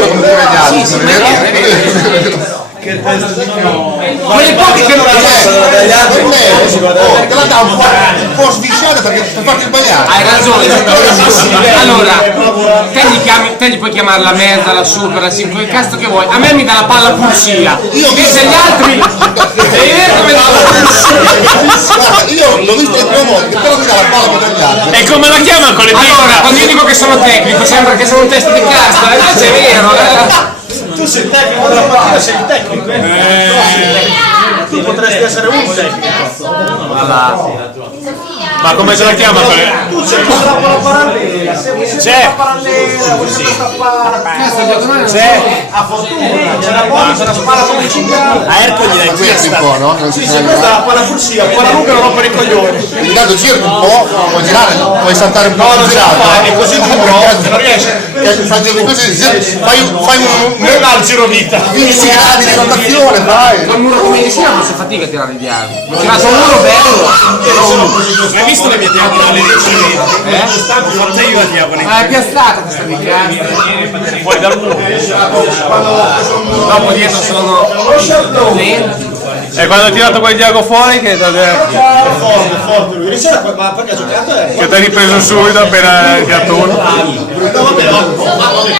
duro come gli altri. Sì, ma è vero. Che testa di no. Quelle poche che non Dagli altri te la dà un po' svisciata perché per farti sbagliare. hai ragione. Allora, te gli puoi chiamare la mezza, la super, la simple, il cazzo che vuoi. A me mi dà la palla pulsia. Invece gli altri. Devi vedere come dà la pulsia. Guarda, io l'ho visto in 2 volte, che però mi dà la palla per gli altri. E come la chiama con le Allora, quando io dico che sono tecnico, sembra che sono un test di cassa, invece è vero. Tu sei il tecnico della partita, sei il tecnico. Tu potresti essere un tecnico. Ma come se la chiama con le... Tu sei una trappola parallela, sei una parallela, vuoi stappare. C'è. A fortuna, c'è la bolla, c'è la spalla come il cinghiale. A Ercole gli dai Questo un questa. po', no? Non Sì, si sì, sa questa è la palla pulsia, palla lunga non rompere i coglioni. intanto giri un po', puoi girare, puoi saltare un po' No, non ce la girato, fai, è così duro, non riesci. fai un Non ha il giro vita. 15 gradi di rotazione, fai. Col muro come ieri sera non si fatica a tirare i diavoli. Ho tirato un muro bello. Hai visto le mie diagonali? L'ho fatta io la diagonale. Ma è piazzata questa di cazzo. Fuori dal muro. Dopo dietro sono lenti. E quando hai tirato quel diago fuori che ti È forte lui. Ieri sera, ma perché ha giocato? hai ripreso subito appena hai tirato uno. No, vabbè,